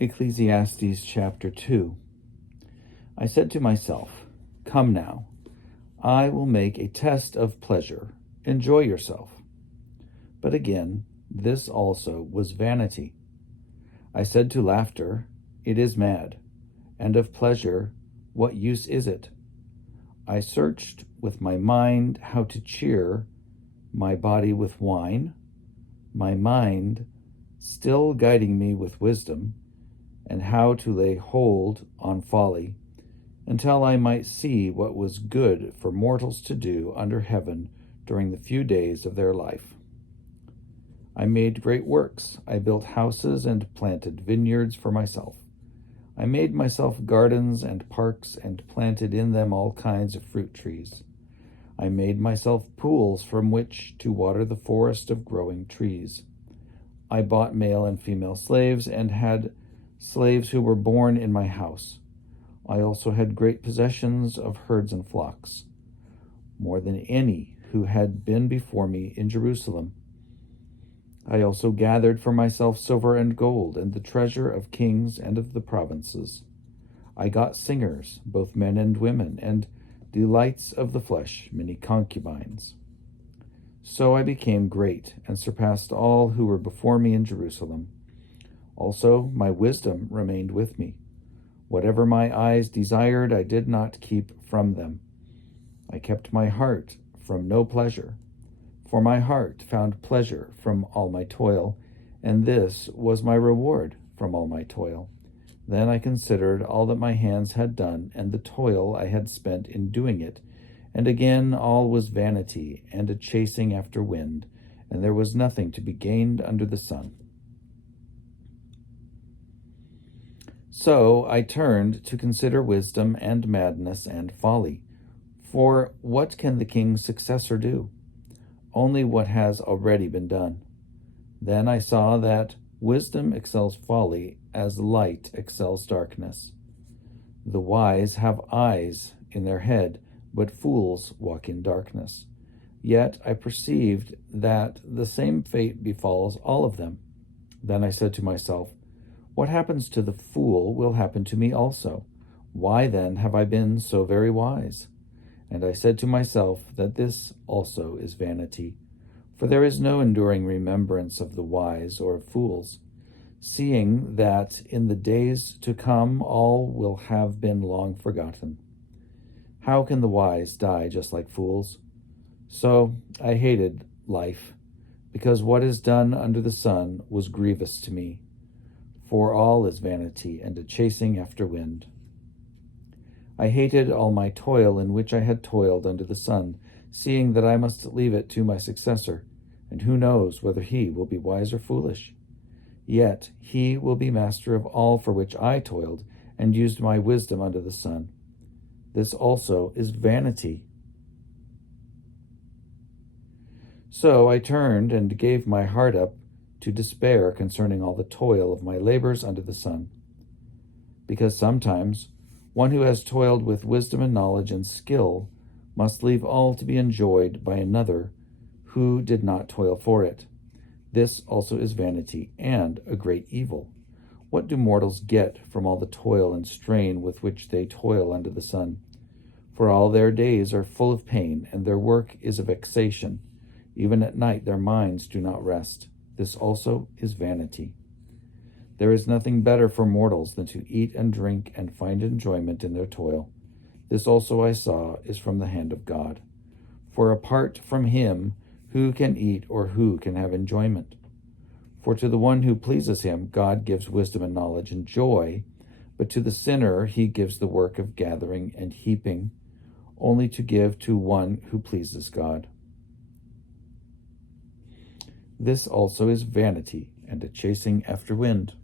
Ecclesiastes chapter 2. I said to myself, "Come now, I will make a test of pleasure. Enjoy yourself." But again, this also was vanity. I said to laughter, "It is mad," and of pleasure, "What use is it?" I searched with my mind how to cheer my body with wine, my mind still guiding me with wisdom, and how to lay hold on folly, until I might see what was good for mortals to do under heaven during the few days of their life. I made great works. I built houses and planted vineyards for myself. I made myself gardens and parks and planted in them all kinds of fruit trees. I made myself pools from which to water the forest of growing trees. I bought male and female slaves and had slaves who were born in my house. I also had great possessions of herds and flocks, more than any who had been before me in Jerusalem. I also gathered for myself silver and gold, and the treasure of kings and of the provinces. I got singers, both men and women, and delights of the flesh, many concubines. So I became great, and surpassed all who were before me in Jerusalem. Also my wisdom remained with me. Whatever my eyes desired, I did not keep from them. I kept my heart from no pleasure, for my heart found pleasure from all my toil, and this was my reward from all my toil. Then I considered all that my hands had done, and the toil I had spent in doing it, and again all was vanity and a chasing after wind, and there was nothing to be gained under the sun. So I turned to consider wisdom and madness and folly. For what can the king's successor do? Only what has already been done. Then I saw that wisdom excels folly as light excels darkness. The wise have eyes in their head, but fools walk in darkness. Yet I perceived that the same fate befalls all of them. Then I said to myself, "What happens to the fool will happen to me also. Why then have I been so very wise?" And I said to myself that this also is vanity, for there is no enduring remembrance of the wise or of fools, seeing that in the days to come all will have been long forgotten. How can the wise die just like fools? So I hated life, because what is done under the sun was grievous to me. For all is vanity and a chasing after wind. I hated all my toil in which I had toiled under the sun, seeing that I must leave it to my successor, and who knows whether he will be wise or foolish? Yet he will be master of all for which I toiled and used my wisdom under the sun. This also is vanity. So I turned and gave my heart up to despair concerning all the toil of my labors under the sun. Because sometimes one who has toiled with wisdom and knowledge and skill must leave all to be enjoyed by another who did not toil for it. This also is vanity and a great evil. What do mortals get from all the toil and strain with which they toil under the sun? For all their days are full of pain, and their work is a vexation. Even at night their minds do not rest. This also is vanity. There is nothing better for mortals than to eat and drink and find enjoyment in their toil. This also I saw is from the hand of God. For apart from him, who can eat or who can have enjoyment? For to the one who pleases him, God gives wisdom and knowledge and joy, but to the sinner he gives the work of gathering and heaping, only to give to one who pleases God. This also is vanity and a chasing after wind.